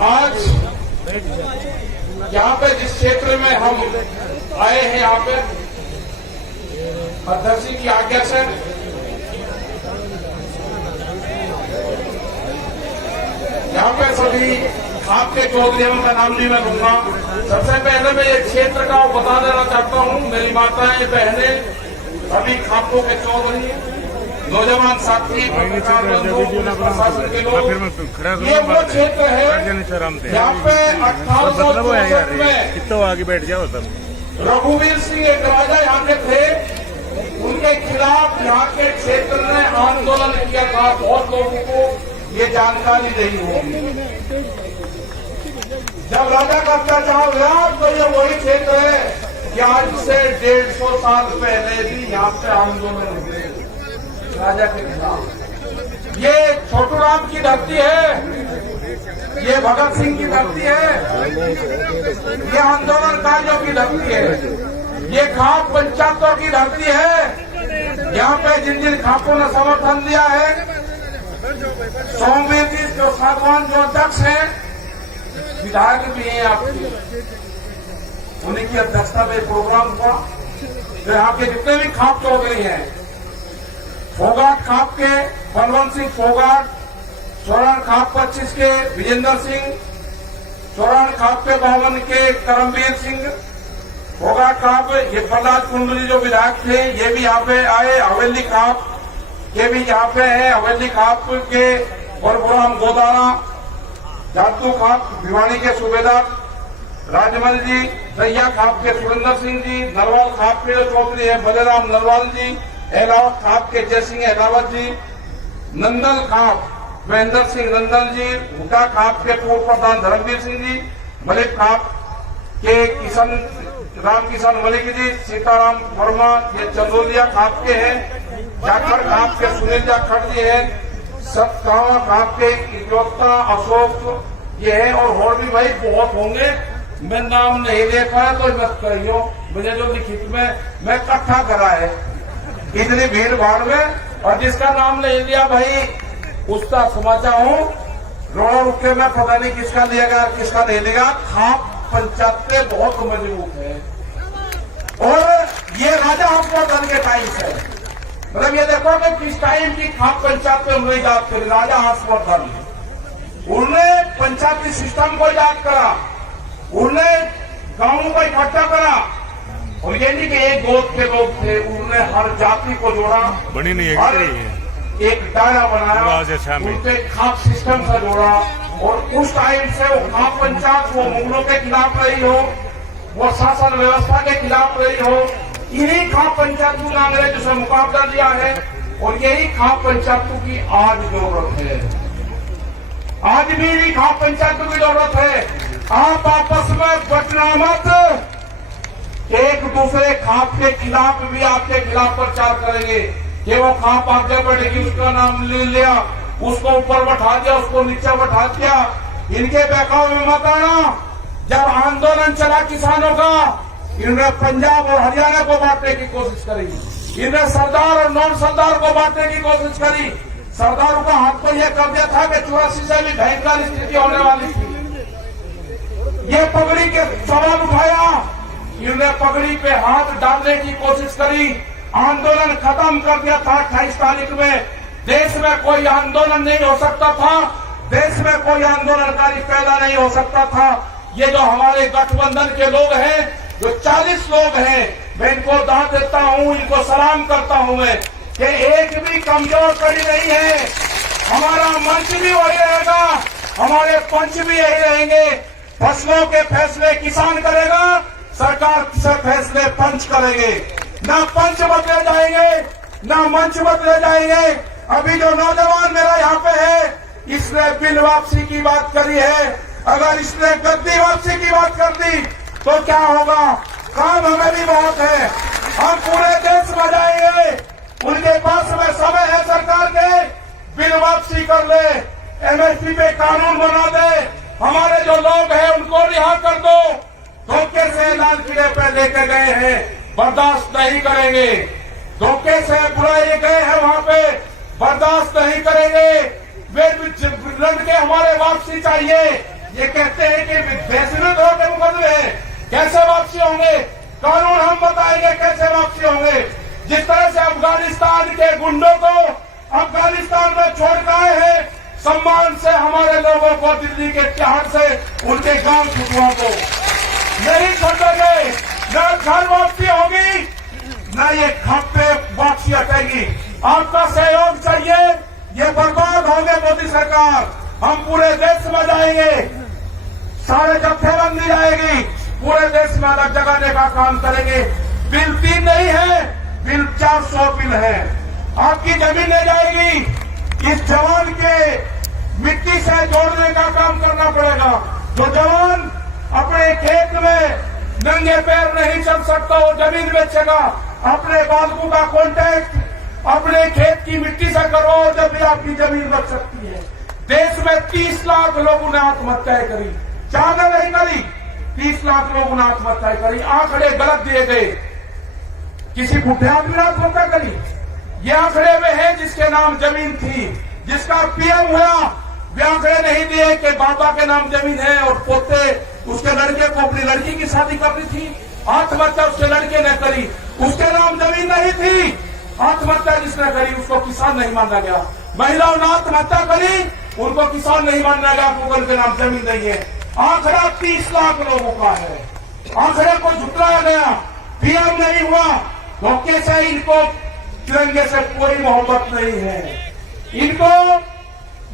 आज यहाँ पे जिस क्षेत्र में हम आए हैं, यहाँ पे अध्यक्ष जी की आज्ञा से यहाँ पे सभी आपके चौधरी का नाम नहीं मैं लूंगा। सबसे पहले मैं ये क्षेत्र का बता देना चाहता हूँ, मेरी माताएं बहनें सभी खापों के चौधरी, नौजवान साथी, प्रशासन के लोग, ये वो क्षेत्र है यहाँ पे 1864 में आगे बैठ जाओ तब रघुवीर सिंह एक राजा यहाँ के थे, उनके खिलाफ यहाँ के क्षेत्र ने आंदोलन किया था। बहुत लोगों को ये जानकारी नहीं होगी। जब राजा का अत्याचार हुआ तो ये वही क्षेत्र है कि आज से 150 साल पहले भी यहाँ पे आंदोलन हुए राजा के खिलाफ। ये छोटूराम की धरती है, ये भगत सिंह की धरती है, ये आंदोलनकारियों की धरती है, ये खाप पंचायतों की धरती है। यहाँ पे जिन जिन खापों ने समर्थन दिया है, सोमवीर जी जो सागवान जो अध्यक्ष हैं, विधायक भी हैं आपके, उन्हीं की अध्यक्षता में प्रोग्राम हुआ। तो यहाँ के जितने भी खाप चौधरी हैं, फोगाट खाप के बलवंत सिंह फोगाट, चौरान खाप 25 के विजेंद्र सिंह, चौरान खाप के 52 के करमवीर सिंह, फोगाट खाप ये प्रहलाद कुंडली जो विधायक थे ये भी यहाँ पे आए। हवेली खाप के भी यहाँ पे है, हवेली खाप के परभुराम गोदारा, जातू खाप भिवानी के सूबेदार राजमल जी, सैया खाप के सुरेंद्र सिंह जी, नरवाल खाप के जो चौधरी है बलेराम नरवाल जी, एलावत खाप के जय सिंह एलावत जी, नंदल खाप महेंद्र सिंह नंदल जी, हुटा खाप के पूर्व प्रधान धर्मवीर सिंह जी, मलिक खाप के किशन राम किशन मलिक जी, सीताराम वर्मा ये चंदोलिया खाप के हैं, जाखड़ खाप के सुनील जाखड़ जी हैं, सतगावा खाप के इजोत्ता अशोक ये है, और भी भाई बहुत होंगे। मैं नाम नहीं ले पाया तो मत करियो, मुझे जो लिखित में मैं इकट्ठा करा है इतनी भीड़ भाड़ में, और जिसका नाम ले लिया भाई उसका समझा हूँ रोड़ा रुक के मैं पता नहीं किसका लिएगा किसका नहीं लेगा। खाप पंचायतें बहुत मजबूत है और ये राजा हर्षवर्धन के टाइम से, मतलब ये देखो कि किस टाइम की खाप पंचायत में उन्होंने याद करी। राजा हर्षवर्धन उन्होंने पंचायती सिस्टम को याद करा, उन्होंने गांवों को इकट्ठा करा, और ये नहीं कि एक गोद के लोग थे, उन्होंने हर जाति को जोड़ा, बनी नहीं हर एक दायरा बनाया, उनके खाप सिस्टम से जोड़ा। और उस टाइम से वो खाप पंचायत वो मुगलों के खिलाफ रही हो, वो शासन व्यवस्था के खिलाफ रही हो, इन्हीं खाप पंचायतों ने अंग्रेजों से मुकाबला दिया है, और यही खाप पंचायतों की आज जरूरत है। आज भी इन्हीं खाप पंचायतों की जरूरत है। आप आपस में बचना मत, एक दूसरे खाप के खिलाफ भी आपके खिलाफ प्रचार करेंगे कि वो खाप आगे बढ़ेगी, उसका नाम ले लिया, उसको ऊपर बैठा दिया, उसको नीचे बैठा दिया। इनके बहकाव में मत आना। जब आंदोलन चला किसानों का, इन्होंने पंजाब और हरियाणा को बांटने की कोशिश करी, इन्होंने सरदार और नॉन सरदार को बांटने की कोशिश करी। सरदारों का हाथ पर यह कर दिया था कि 84 से भी भयंकर स्थिति होने वाली थी। ये पगड़ी के सवाल उठाया, इन्होंने पगड़ी पे हाथ डालने की कोशिश करी, आंदोलन खत्म कर दिया था। 28 तारीख में देश में कोई आंदोलन नहीं हो सकता था, देश में कोई आंदोलनकारी पैदा नहीं हो सकता था। ये जो हमारे गठबंधन के लोग हैं, जो 40 लोग हैं, मैं इनको दाद देता हूं, इनको सलाम करता हूं मैं कि एक भी कमजोर कड़ी नहीं है। हमारा मंच भी वही रहेगा, हमारे पंच भी यही रहेंगे। फसलों के फैसले किसान करेगा, सरकार से फैसले पंच करेंगे। ना पंच बदले जाएंगे, ना मंच बदले जाएंगे। अभी जो नौजवान मेरा यहाँ पे है, इसने बिल वापसी की बात करी है। अगर इसने गद्दी वापसी की बात कर दी तो क्या होगा? काम हमें भी बहुत है, हम पूरे देश में जाएंगे। उनके पास में समय है सरकार के, बिल वापसी कर ले, एमएसपी पे कानून बना दे, हमारे जो लोग हैं उनको रिहा कर दो, धोखे से से लेके गए हैं, बर्दाश्त नहीं करेंगे। धोखे से बुलाए गए हैं वहां पे, बर्दाश्त नहीं करेंगे। वे लड़ के हमारे वापसी चाहिए। ये कहते हैं कि बेसुरत होकर मुकदमे हैं, कैसे वापसी होंगे? कानून हम बताएंगे कैसे वापसी होंगे। जिस तरह से अफगानिस्तान के गुंडों को अफगानिस्तान में छोड़ कर आए हैं, सम्मान से हमारे लोगों को दिल्ली के तिहाड़ से उनके गांव छुटवा को नहीं छोड़ेंगे। न घर वापसी होगी, न ये खप पे वापसी हटेगी। आपका सहयोग चाहिए। ये बर्बाद होंगे मोदी सरकार। हम पूरे देश में जाएंगे, सारे जत्थेबंदी जाएगी, पूरे देश में अलग जगाने का काम करेंगे। बिल 3 नहीं है, बिल 400 बिल है। आपकी जमीन ले जाएगी। इस जवान के मिट्टी से जोड़ने का काम करना पड़ेगा। जो जवान अपने खेत में नंगे पैर नहीं चल सकता, वो जमीन बेचेगा। अपने बालकों का कॉन्टैक्ट अपने खेत की मिट्टी से करो, जब भी आपकी जमीन बच सकती है। देश में 30 लाख लोगों ने आत्महत्याएं करी, ज्यादा नहीं करी, 30 लाख लोगों ने आत्महत्याएं करी। आंकड़े गलत दिए गए। किसी बुढ़े आदमी ने आत्महत्या करी? ये आंकड़े में है जिसके नाम जमीन थी, जिसका पीएम हुआ। वे आंकड़े नहीं दिए कि बाबा के नाम जमीन है और पोते उसके लड़के को अपनी लड़की की शादी करनी थी, आत्महत्या उसके लड़के ने करी, उसके नाम जमीन नहीं थी। आत्महत्या जिसने करी उसको किसान नहीं माना गया। महिलाओं ने आत्महत्या करी, उनको किसान नहीं माना गया, गूगल के नाम जमीन नहीं है। आंकड़ा 30 लाख लोगों का है। आंकड़े को झुटलाया गया, पीएम नहीं हुआ। धोखे से इनको तिरंगे से कोई मोहब्बत नहीं है। इनको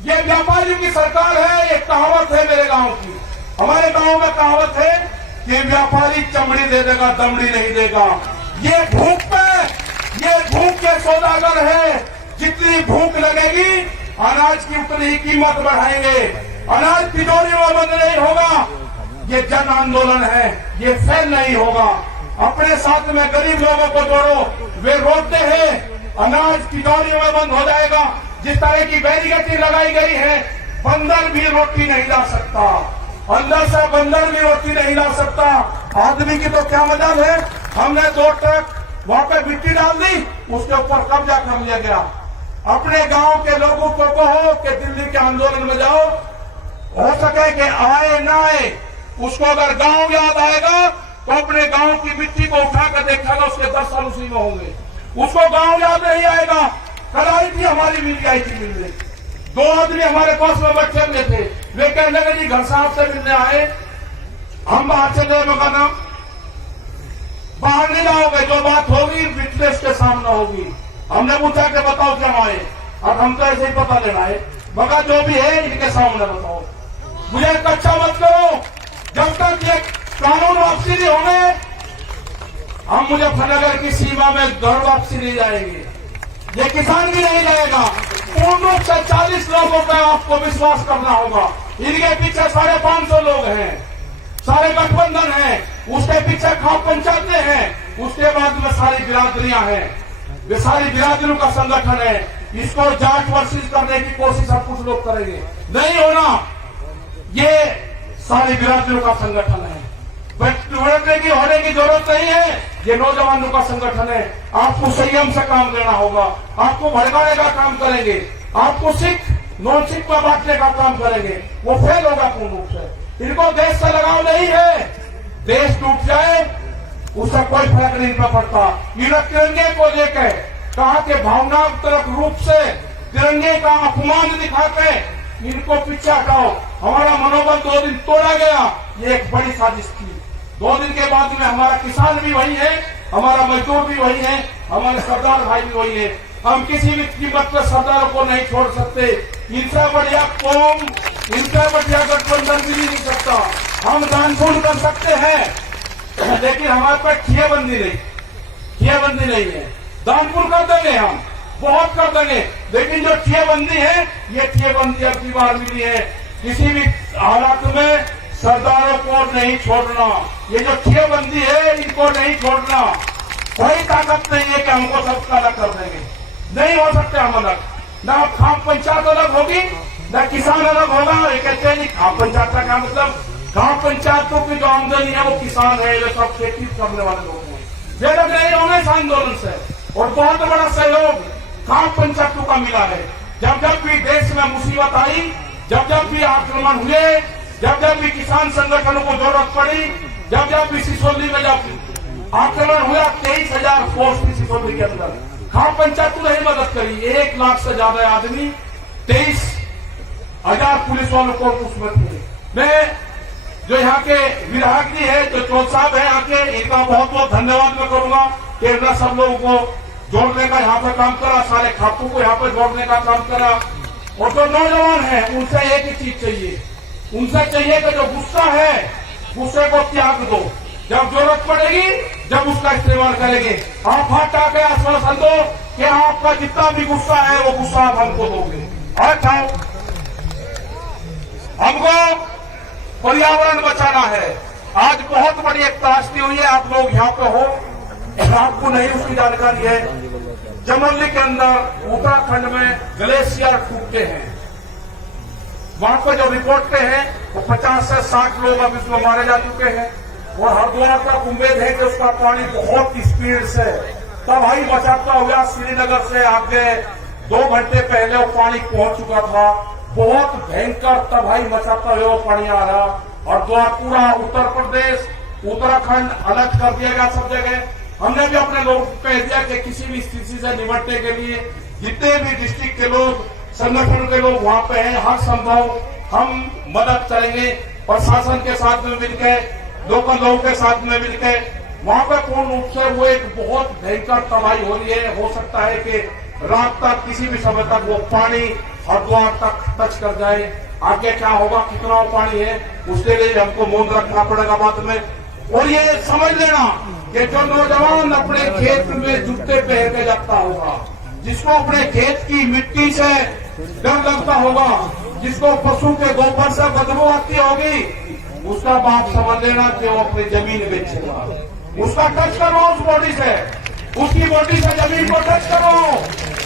ये व्यापारी की सरकार है। एक कहावत है मेरे गांव की, हमारे गांव में कहावत है कि व्यापारी चमड़ी दे देगा, दमड़ी नहीं देगा। ये भूख पे, ये भूख के सौदागर है। जितनी भूख लगेगी अनाज की उतनी ही कीमत बढ़ाएंगे। अनाज तिजोरी में बंद नहीं होगा। ये जन आंदोलन है, ये फैल नहीं होगा। अपने साथ में गरीब लोगों को जोड़ो। वे रोकते हैं, अनाज तिजोरी में बंद हो जाएगा। जिस तरह की बैरिकेडिंग लगाई गई है, बंदर भी रोटी नहीं ला सकता, अंदर से बंदर भी रोटी नहीं ला सकता। आदमी की तो क्या मजाल है। हमने 2 ट्रक वहां पे मिट्टी डाल दी, उसके ऊपर कब्जा कर लिया गया। अपने गांव के लोगों को कहो कि दिल्ली के आंदोलन में जाओ, हो सके कि आए ना आए, उसको अगर गांव याद आएगा तो अपने गांव की मिट्टी को उठाकर देखेगा, उसके 10 साल उसी में होंगे। उसको गांव याद नहीं आएगा। कल आई थी हमारी मिल आई थी मिलने, 2 आदमी हमारे पास में बैठे हुए थे। वे कहने लगे जी घर साहब से मिलने आए, हम बाहर चले। मगर नाम बाहर नहीं लाओगे, जो बात होगी विटनेस के सामने होगी। हमने पूछा कि बताओ क्या आए, और हम तो ऐसे ही पता लेना है। मगर जो भी है इनके सामने बताओ। मुझे कच्चा मत करो। जब तक ये कानून वापसी नहीं होंगे, हम मुजफ्फरनगर की सीमा में घर वापसी नहीं जाएंगे। ये किसान भी नहीं जाएगा। पूर्ण रूप से 40 लोगों पर आपको विश्वास करना होगा। इनके पीछे 550 लोग हैं, सारे गठबंधन हैं, उसके पीछे खाप पंचायतें हैं, उसके बाद में सारी बिरादरियां हैं। वे सारी बिरादरियों का संगठन है। इसको जांच वर्षित करने की कोशिश हम कुछ लोग करेंगे, नहीं होना। ये सारी बिरादरियों का संगठन है। टूटने की होने की जरूरत नहीं है। ये नौजवानों का संगठन है। आपको संयम से काम लेना होगा। आपको भड़काने का काम करेंगे, आपको सिख नॉन सिख में बांटने का काम करेंगे, वो फेल होगा पूर्ण रूप से। इनको देश से लगाव नहीं है। देश टूट जाए उससे कोई फर्क नहीं पड़ता। इन तिरंगे को लेकर कहा कि भावनात्मक रूप से तिरंगे का अपमान दिखाते इनको पीछे हटाओ। हमारा मनोबल 2 दिन तोड़ा गया, ये एक बड़ी साजिश थी। 2 दिन के बाद में हमारा किसान भी वही है, हमारा मजदूर भी वही है, हमारे सरदार भाई भी वही है। हम किसी भी कीमत पर सरदारों को नहीं छोड़ सकते। इनसे बढ़िया कौम, इनसे बढ़िया गठबंधन भी नहीं सकता। हम दान पुण्य कर सकते हैं, लेकिन हमारे पास खियाबंदी नहीं है। दान पुण्य कर देंगे, हम बहुत कर देंगे, लेकिन जो खियाबंदी है, ये खियाबंदी अब की बार मिली है। किसी भी हालात में सरदारों को नहीं छोड़ना। ये जो खियाबंदी है, इनको नहीं छोड़ना। कोई ताकत नहीं है कि हमको सबका अलग कर देंगे। नहीं हो सकते हम अलग। न खाप पंचायत अलग होगी, न किसान अलग होगा। ये कहते हैं खाप पंचायत का क्या मतलब? गांव पंचायतों की जो आमदनी है वो किसान है, वे सब खेती करने वाले लोग हैं। वे लोग नहीं होंगे इस आंदोलन से, और बहुत बड़ा सहयोग गांव पंचायतों का मिला है। जब जब भी देश में मुसीबत आई, जब जब भी आक्रमण हुए, जब जब भी किसान संगठनों को जरूरत पड़ी, जब जब भी सिसोली में जब आक्रमण हुआ, 23,000 फोर्स थी सिसोली के अंदर, गांव पंचायतों ने ही मदद करी। 1 लाख से ज्यादा आदमी, 23,000 पुलिस वालों को उसमें थे। मैं जो यहाँ के विधायक जी है, जो चौथ साहब है यहाँ के, इनका बहुत बहुत धन्यवाद मैं करूंगा कि इन्होंने सब लोगों को जोड़ने का यहाँ पे काम करा, सारे खातों को यहाँ पे जोड़ने का काम करा। और जो नौजवान है उनसे एक ही चीज चाहिए, उनसे चाहिए कि जो गुस्सा है, गुस्से को त्याग दो। जब जरूरत पड़ेगी जब उसका इस्तेमाल करेंगे। आप हाथ टाके आश्वासन दो कि आपका जितना भी गुस्सा है वो गुस्सा आप हमको दोगे। अच्छा, हमको पर्यावरण बचाना है। आज बहुत बड़ी एक त्रासदी हुई है, आप लोग यहाँ पे हो, आपको नहीं उसकी जानकारी है। चमोली के अंदर उत्तराखंड में ग्लेशियर टूटते हैं, वहां पर जो रिपोर्टें हैं वो 50 से 60 लोग अब इसमें मारे जा चुके हैं। और हरिद्वार तक उम्मीद है कि उसका पानी बहुत स्पीड से तबाही मचाता हुआ श्रीनगर से आगे 2 घंटे पहले वो पानी पहुंच चुका था। बहुत भयंकर तबाही मचाता हुआ वो पानी आ रहा। हरिद्वार पूरा उत्तर प्रदेश, उत्तराखंड अलर्ट कर दिया गया सब जगह। हमने भी अपने लोगों को कह दिया कि किसी भी स्थिति से निपटने के लिए जितने भी डिस्ट्रिक्ट के लोग, संगठन के लोग वहां पे हैं, हर संभव हम मदद करेंगे। प्रशासन के साथ में मिलकर, लोकल लोगों के साथ में मिलकर वहां पर पूर्ण रूप से वो एक बहुत भयंकर तबाही हो रही है। हो सकता है कि रात तक, किसी भी समय तक वो पानी हरिद्वार तक टच कर जाए। आगे क्या होगा, कितना वो पानी है, उसके लिए हमको मौन रखना पड़ेगा बाद में। और ये समझ लेना कि जो नौजवान अपने खेत में जूते पहन के जाता होगा, जिसको अपने खेत की मिट्टी से डर लगता होगा, जिसको पशु के गोबर से बदबू आती होगी, उसका बाप समझ लेना कि वो अपनी जमीन बेचेगा। उसका टच करो उस बॉडी से, उसकी बॉडी से जमीन को टच करो।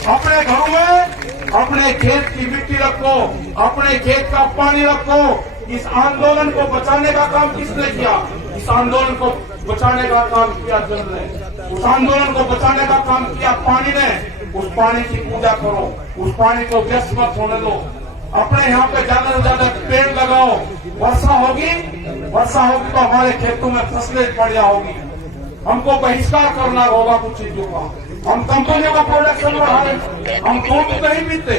अपने घरों में अपने खेत की मिट्टी रखो, अपने खेत का पानी रखो। इस आंदोलन को बचाने का काम किसने किया? इस आंदोलन को बचाने का काम किया जल ने, उस आंदोलन को बचाने का काम किया पानी ने। उस पानी की पूजा करो, उस पानी को व्यस्त मत होने दो। अपने यहाँ पे ज्यादा से ज्यादा पेड़ लगाओ। वर्षा होगी तो हमारे खेतों में फसलें बढ़िया होगी। हमको बहिष्कार करना होगा कुछ चीजों का। हम कंपनियों का प्रोडक्शन बढ़ा रहे, हम दूध नहीं पीते।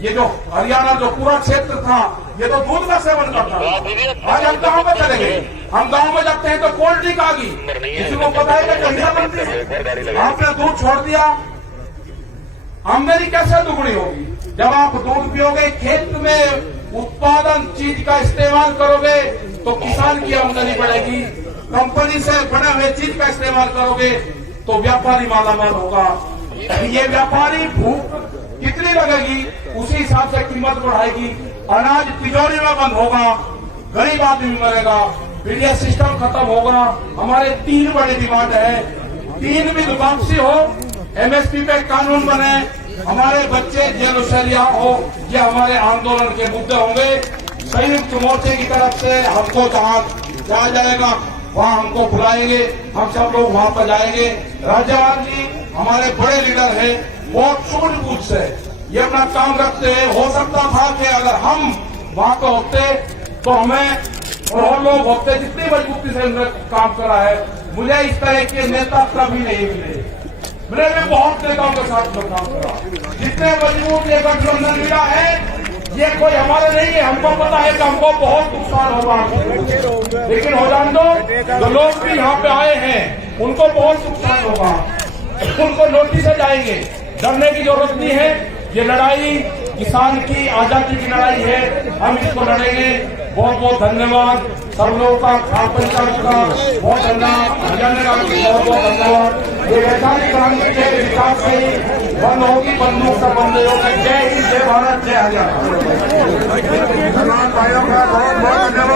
ये जो हरियाणा जो पूरा क्षेत्र था, ये तो दूध का सेवन करता था। आज हम कहाँ पर चले गए? हम गांव में जाते हैं तो कोल्ड ड्रिंक आ गई, किसी को पता है कि कहीं बनती है। आपने दूध छोड़ दिया, आमदनी कैसे दुगनी होगी? जब आप दूध पियोगे, खेत में उत्पादन चीज का इस्तेमाल करोगे तो किसान की आमदनी बढ़ेगी। कंपनी से बने हुए चीज का इस्तेमाल करोगे तो व्यापारी मालामाल होगा। ये व्यापारी भूख कितनी लगेगी उसी हिसाब से कीमत बढ़ाएगी। अनाज तिजोरी में बंद होगा, गरीब आदमी मरेगा, मीडिया सिस्टम खत्म होगा। हमारे 3 बड़ी डिमांड है, 3 भी वापसी हो, एमएसपी पे कानून बने, हमारे बच्चे जेल से रिहा हो। ये हमारे आंदोलन के मुद्दे होंगे। संयुक्त मोर्चे की तरफ से हमको जहाँ जाया जाएगा वहाँ हमको बुलाएंगे, हम सब लोग वहाँ पर जाएंगे। राज्यपाल जी हमारे बड़े लीडर हैं, बहुत सूझबूझ से ये अपना काम रखते हैं। हो सकता था कि अगर हम वहाँ पे होते तो हमें और लोग होते, जितनी मजबूती से उन्होंने काम करा है, मुझे इस तरह के नेता कभी नहीं मिले। मैंने बहुत नेताओं के साथ में काम करा, जितने मजबूत ये गठबंधन मिला है, ये कोई हमारे नहीं है। हमको पता है कि हमको बहुत नुकसान होगा, लेकिन हो जान दो, जो लोग भी यहाँ पे आए हैं उनको बहुत नुकसान होगा, उनको नोटिस से जाएंगे। डरने की जरूरत नहीं है। ये लड़ाई किसान की आजादी की लड़ाई है, हम इसको लड़ेंगे। बहुत बहुत धन्यवाद सब लोगों का, ग्राम पंचायत का बहुत धन्यवाद, बहुत बहुत धन्यवाद। ये वैशाली क्रांति के विकास से बंद होगी, बंदूक से बंद होगी। जय हिंद, जय भारत, जय हरियाणा। भाइयों का बहुत बहुत धन्यवाद।